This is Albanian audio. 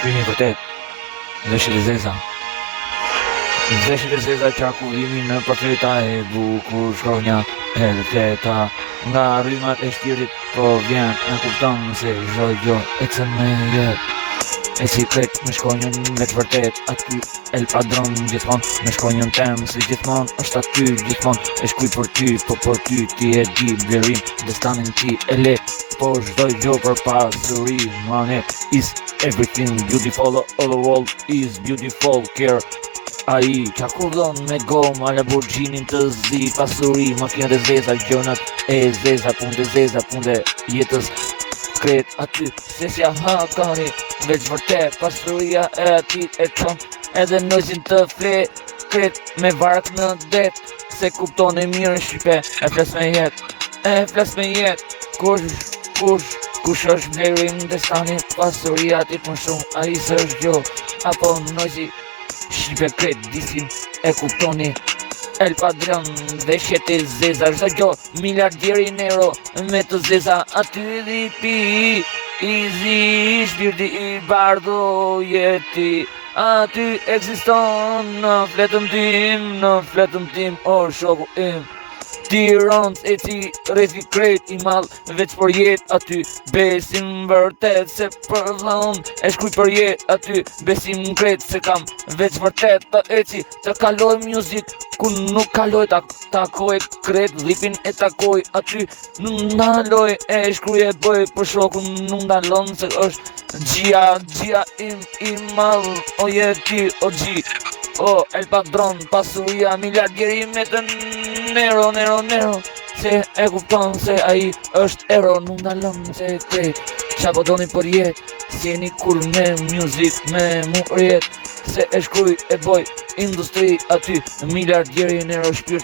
Shpini vërtet, veshët e zeza. Veshët e zeza që akullimi në portreta e bukur, shkronja e rëfleta. Nga rrymat e shpirit, po vjen në kupton se çdo gjë ecën me jetë. E si kret me shkronjën me të vërtet, aty El Padron gjithmon me shkronjën tem, se gjithmon është aty gjithmon, e shkuj për ty, po për ty ti e di blerim, destanin ti e le, po çdo gjë për pasuri, money is everything, beautiful, all the world is beautiful, care. Ai që akurdon me goma Lamborghinin të zi pasuri, makinat e zeza, gjonat e zeza, punë jetës kret aty, se si hakani, veç vërtet pasuria e atit e ton, edhe nëzin të fle, kret me vark në det, se kuptoni mirë në Shqipe, e flas me jet, kush është blerim destani, pasuria atit më shumë, a i së është gjo, apo nëzi, Shqipe kret disin, e kuptoni, El Padron, veshjet e zeza, çdo gjë, miliardieri Nero, me të zeza, aty dhipi, izi, shpirti i bardho jeti, aty ekziston në fletën tim, o shoku im. Tiranës e ti rrethi krejt i madh, veç për jet aty, besim vërtet se për vllahun, e shkuj për jet aty, besim krejt se kam, veç vërtet të eci, të kaloj muzik, ku nuk kaloj takoj krejt, lipin e takoj aty, nuk ndaloj e shkruj e bëj për shokun, nuk ndalon se është gjia im i madh, o jeti o gji. O, El Padron, pasuria, miliardieri me të Nero, se e kupton se ai është ero, nuk ndalon se krejt, qa po doni për jet, si jeni kur me music, me mu rjet, se e shkruj e boj, industri aty, miliardieri Nero shpirti.